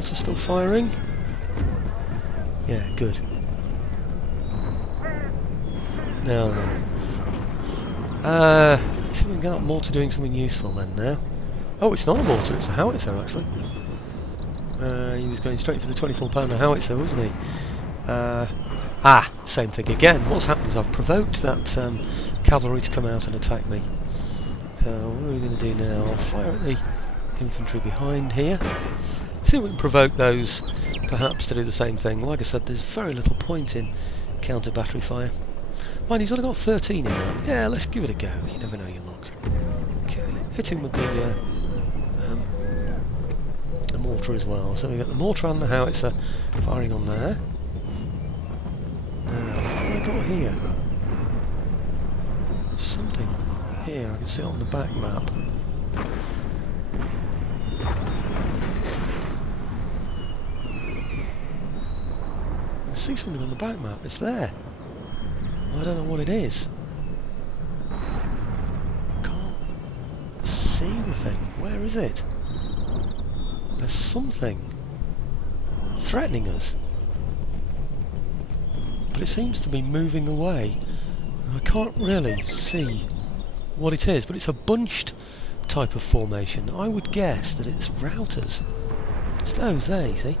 mortar still firing? Yeah, good. Now then. See if we can get that mortar doing something useful then now. Oh, it's not a mortar, it's a howitzer actually. He was going straight for the 24-pounder howitzer, wasn't he? Same thing again. What's happened is I've provoked that cavalry to come out and attack me. So what are we going to do now? I'll fire at the infantry behind here. See if we can provoke those perhaps to do the same thing. Like I said, there's very little point in counter battery fire. Mind, he's only got 13 in that. Yeah, let's give it a go. You never know your luck. Okay, hit him with the mortar as well. So we got the mortar and the howitzer firing on there. Now, what have I got here? Something here. I can see it on the back map. I can see something on the back map. It's there. I don't know what it is. Can't see the thing. Where is it? There's something threatening us, but it seems to be moving away. I can't really see what it is, but it's a bunched type of formation. I would guess that it's routers. It's those there, you see.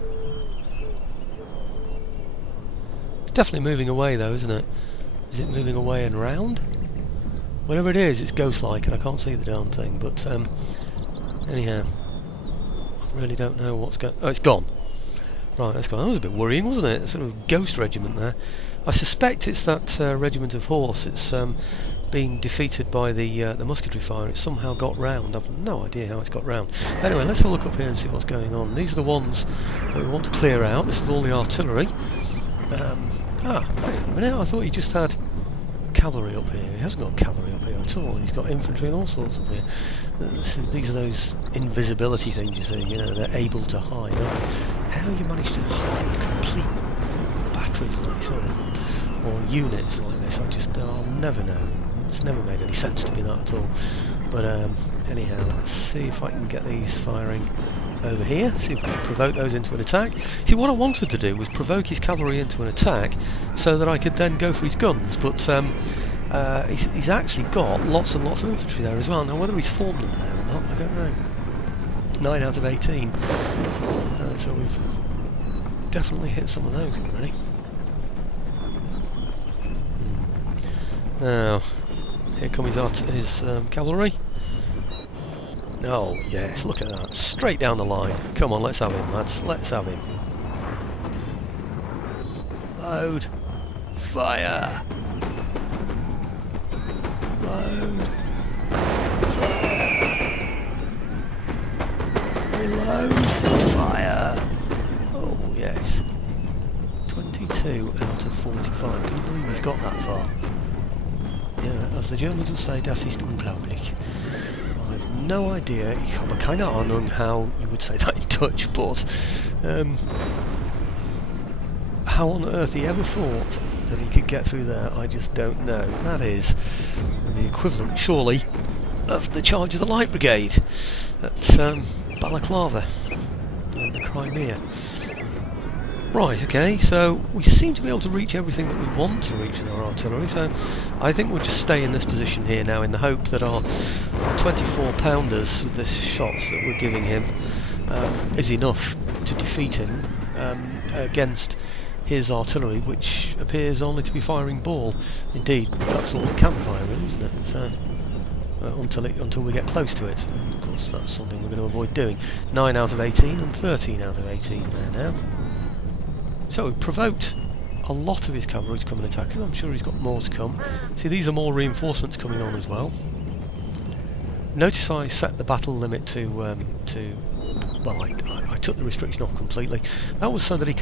It's definitely moving away though, isn't it? Is it moving away and round? Whatever it is, it's ghost-like and I can't see the darn thing, but anyhow. Really don't know what's going. Oh, it's gone. Right, that's gone. That was a bit worrying, wasn't it? A sort of ghost regiment there. I suspect it's that regiment of horse. It's been defeated by the musketry fire. It somehow got round. I've no idea how it's got round. Anyway, let's have a look up here and see what's going on. These are the ones that we want to clear out. This is all the artillery. Wait a minute. I thought he just had cavalry up here. He hasn't got cavalry up here at all. He's got infantry and all sorts up here. These are those invisibility things you see, you know, they're able to hide, aren't they? How you manage to hide complete batteries like this, or units like this, I'll never know. It's never made any sense to me that at all. But anyhow, let's see if I can get these firing over here, see if we can provoke those into an attack. See, what I wanted to do was provoke his cavalry into an attack so that I could then go for his guns, but he's actually got lots and lots of infantry there as well. Now whether he's formed them there or not, I don't know. 9 out of 18. So we've definitely hit some of those already. Now, here come his cavalry. Oh yes, look at that. Straight down the line. Come on, let's have him, lads. Let's have him. Load. Fire. Load. Fire. Reload. Fire. Oh yes. 22 out of 45. Can you believe he's got that far? Yeah, as the Germans will say, das ist unglaublich. I've no idea. Ich habe keine Ahnung how you would say that in Dutch, but how on earth he ever thought that he could get through there, I just don't know. That is the equivalent, surely, of the charge of the Light Brigade at Balaclava in the Crimea. Right, okay, so we seem to be able to reach everything that we want to reach with our artillery, so I think we'll just stay in this position here now in the hope that our 24-pounders, this shots that we're giving him, is enough to defeat him against his artillery, which appears only to be firing ball. Indeed, that's all it can fire, really, isn't it? So, until we get close to it. And of course, that's something we're going to avoid doing. 9 out of 18 and 13 out of 18 there now. So we provoked a lot of his cavalry to come and attack us. I'm sure he's got more to come. See, these are more reinforcements coming on as well. Notice I set the battle limit to well, I took the restriction off completely. That was so that he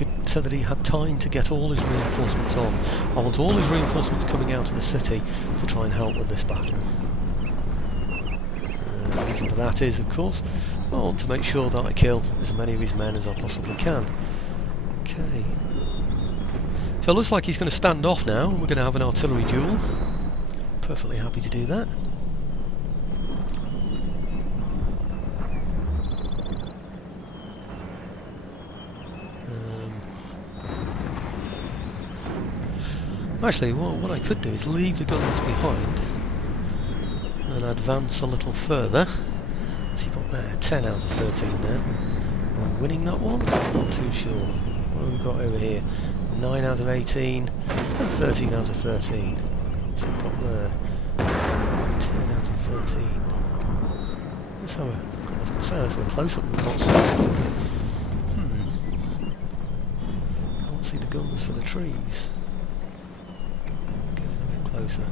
had time to get all his reinforcements on. I want all his reinforcements coming out of the city to try and help with this battle. The reason for that is, of course, I want to make sure that I kill as many of his men as I possibly can. Okay. So it looks like he's going to stand off now. We're going to have an artillery duel. Perfectly happy to do that. Actually, what I could do is leave the guns behind and advance a little further. So you got there, 10 out of 13 now. Are we winning that one? Not too sure. What have we got over here? 9 out of 18 and 13 out of 13. So you've got there, 10 out of 13. Let's have a close-up. We've got some. Can't see the guns for the trees. Getting a bit closer.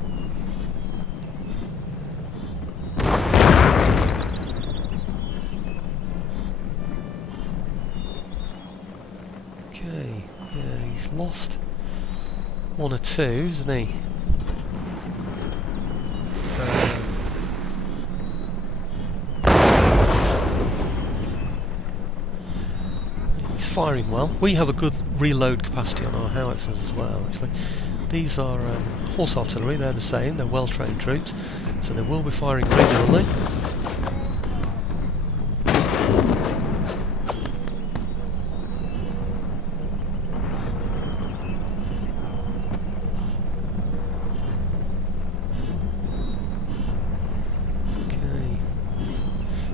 Okay, yeah, he's lost one or two, isn't he? He's firing well. We have a good reload capacity on our howitzers as well, actually. These are horse artillery, they're the same, they're well-trained troops, so they will be firing regularly.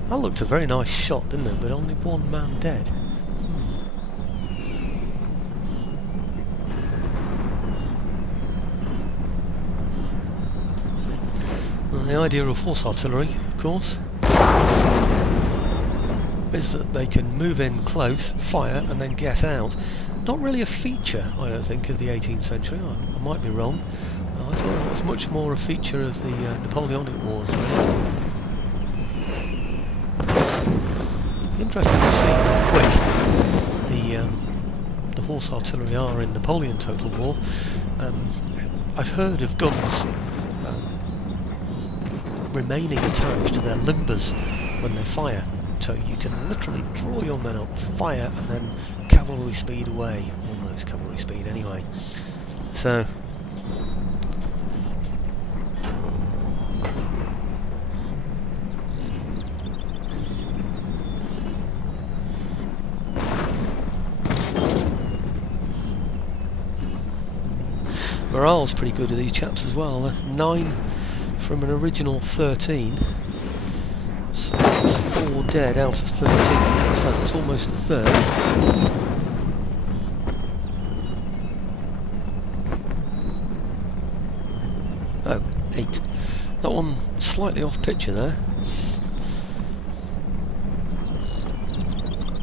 That looked a very nice shot, didn't it? But only one man dead. Well, the idea of horse artillery, of course, is that they can move in close, fire, and then get out. Not really a feature, I don't think, of the 18th century. I might be wrong. I thought that was much more a feature of the Napoleonic Wars. Really. Interesting to see how quick the horse artillery are in Napoleon Total War. I've heard of guns remaining attached to their limbers when they fire, so you can literally draw your men up, fire, and then cavalry speed away, almost cavalry speed anyway. So morale's pretty good with these chaps as well. 9 from an original 13, so that's 4 dead out of 13, so that's almost a third. Oh, 8. That one slightly off picture there.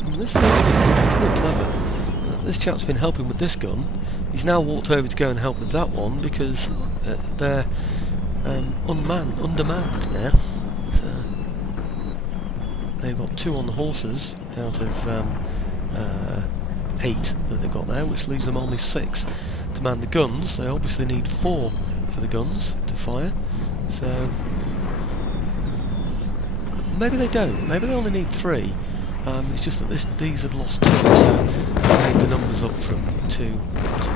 And this is really clever. This chap's been helping with this gun. He's now walked over to go and help with that one because they're undermanned now. So they've got 2 on the horses out of 8 that they've got there, which leaves them only 6 to man the guns. They obviously need 4 for the guns to fire. So maybe they don't. Maybe they only need 3. It's just that these had lost 2, so I made the numbers up from 2 to 3.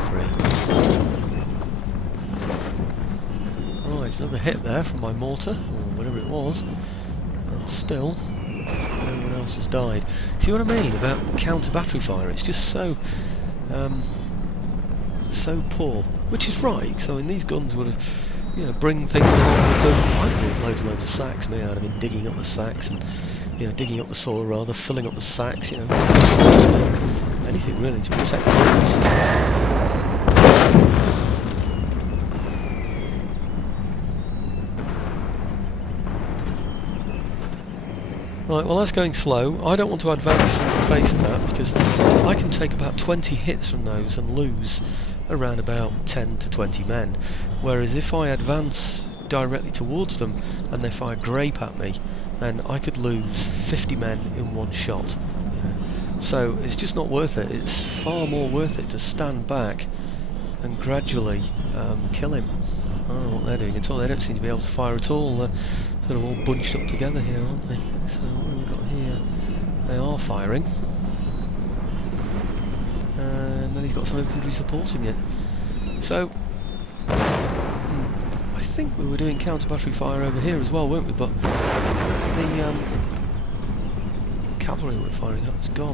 Right, another hit there from my mortar, or whatever it was, and still no one else has died. See what I mean about counter-battery fire? It's just so poor, which is right. So in these guns would have, bring things along with them. I'd brought loads and loads of sacks. Me, I'd have been digging up the sacks and digging up the soil rather, filling up the sacks. Anything really to protect the troops. Right, well that's going slow. I don't want to advance into the face of that because I can take about 20 hits from those and lose around about 10 to 20 men. Whereas if I advance directly towards them and they fire grape at me, then I could lose 50 men in one shot. So it's just not worth it. It's far more worth it to stand back and gradually kill him. I don't know what they're doing at all. They don't seem to be able to fire at all. They're sort of all bunched up together here, aren't they? So what have we got here? They are firing. And then he's got some infantry supporting it. So I think we were doing counter-battery fire over here as well, weren't we? But the cavalry we were firing up is gone.